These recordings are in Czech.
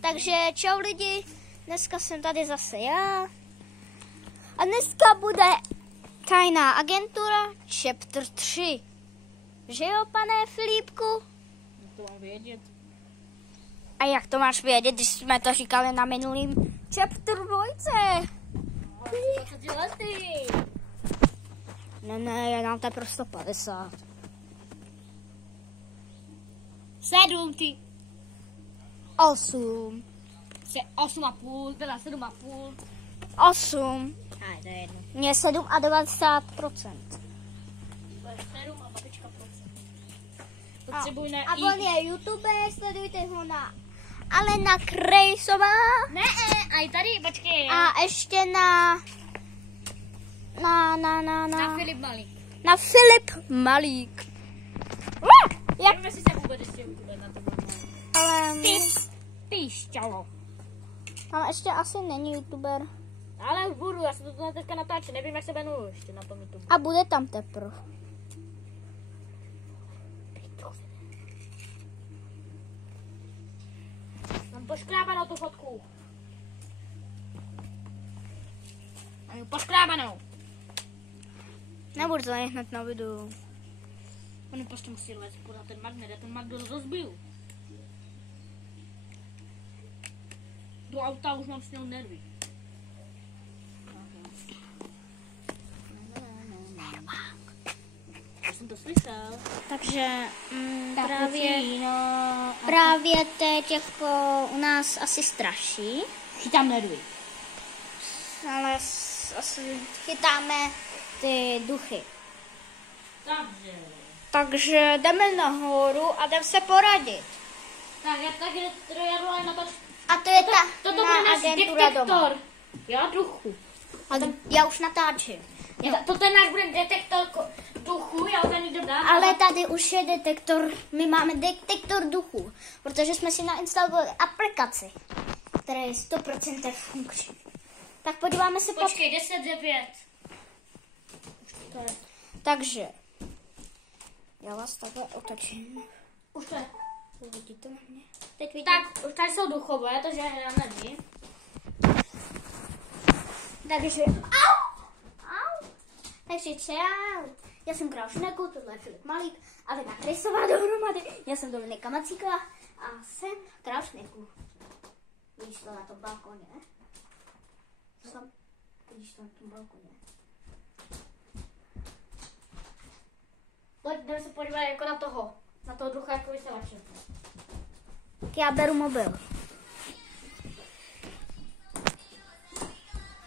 Takže čau lidi, dneska jsem tady zase já. A dneska bude tajná agentura chapter 3. Že jo, pane Filipku? To mám vědět. A jak to máš vědět, když jsme to říkali na minulým chapter 2? Ne, je nám to prostě 50. 7, ty. 8. 8,5, teda 7,5. 8. Aj, to je jedno. Mně 7 a 90%. To je 7 a babička procent. Potřebuji na A on je youtuber, sledujte ho na Alena Krejsová. Ne, aj tady, počkej. A ještě na Filip Malík. na Filip Malík. Jak? Nevím, jestli se vůbec ještě youtuber na to bude. Ale Píšťalo. tam ještě asi není youtuber. Ale už budu, já se to teďka natáčím, nevím, jak se jmenuju ještě na tom YouTube. A bude tam teprve. Mám poškrábanou tu fotku. Mám ji poškrábanou. Nebudu to hned na videu. On prostě musí lézt podat ten magnet, já ten magnet rozbiju. Do auta už mám s ním nervy. Já jsem to slyšel. Takže Tak právě teď jako u nás asi straší. chytám nervy. Ale asi chytáme ty duchy. Takže jdeme nahoru a jdeme se poradit. Tak já jdu na to. A to je ta Toto bude na náš agentura doma. detektor. Já duchu. Ale já už natáčím. Toto je náš bude detektor duchu, já ho tam někde dám. Ale tady už je detektor, my máme detektor duchů, protože jsme si nainstalovali aplikaci, která je 100% funkční. Tak podíváme se Počkej, 10:09. Takže, já vás takhle otočím. Už to je. Vidíte na mě? Teď vidíte. Tak, už tady jsou duchové, takže já nevím. Takže, au. Takže čau. Já jsem Král Šneku, tohle je Filip Malík, Alena Krejsová dohromady, já jsem Dominika Macíková a jsem Král Šneku. Vidíš to na tom balkoně, ne? Co tam? Vidíš to na tom balkoně? Pojď, jdeme se podívat jako na toho ducha jako vysavače. Tak já beru mobil.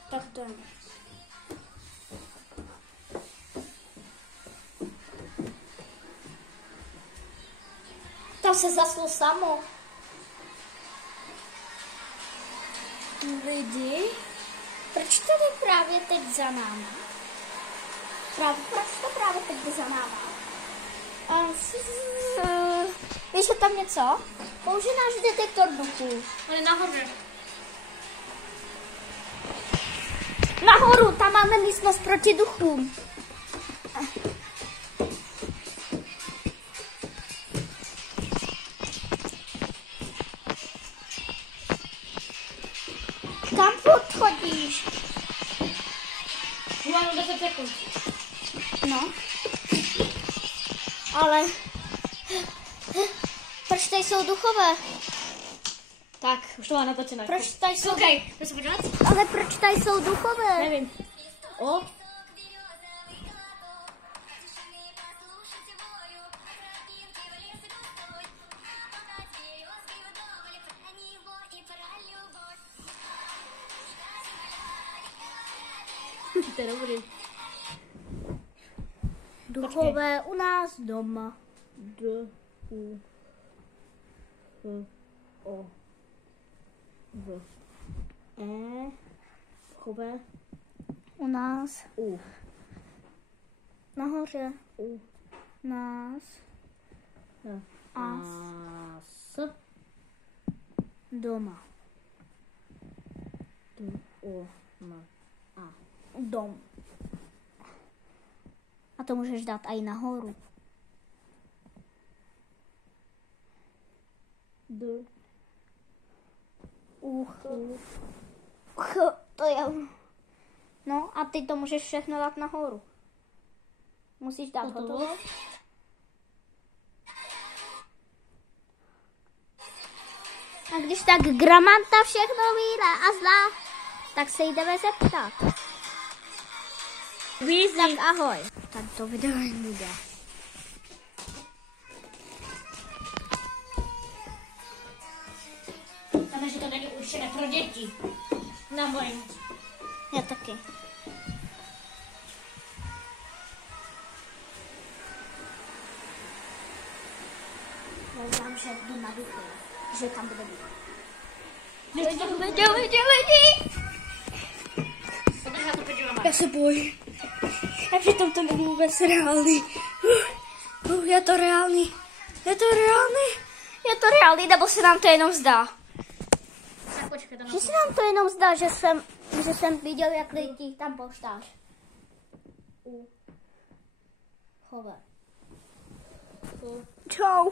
Tak to je. Tam se zaslo samo. Lidi, proč to jde právě teď za náma? Proč to právě teď jde za náma? Víš, je tam něco? Použij náš detektor duchů. On je nahoře. Nahoru, tam máme místnost proti duchům. Kam podchodíš? Mám 10 sekund. No. Ale... Proč tady jsou duchové? Tak, už to má natočené. Proč tady jsou... Koukej, jdeme se podívat? Ale proč tady jsou duchové? Nevím. O, to je dobrý. Duchové u nás doma. D, U, H, O, V, E, chové, U nás. U, Nahoře. U, Nás. H, A. S, Doma. D, O, M, A. Dom. A to můžeš dát i nahoru. D, To je... No a ty to můžeš všechno dát nahoru. Musíš dát hotovo. A když tak Gramanta všechno ví a zná, tak se jdeme zeptat. Tak ahoj. Tak to video nebude. Tam, že to není určené pro děti. Na mojem. Já taky. Doufám, že jdu na duchy, že tam bude lidi. Já se bojím. A přitom to není vůbec reálný. Je to reálný. Je to reálný, nebo se nám to jenom zdá? Tak počkej, to Že se nám to jenom zdá, že jsem viděl, jak lidi tam poštáš. Chove. Čau.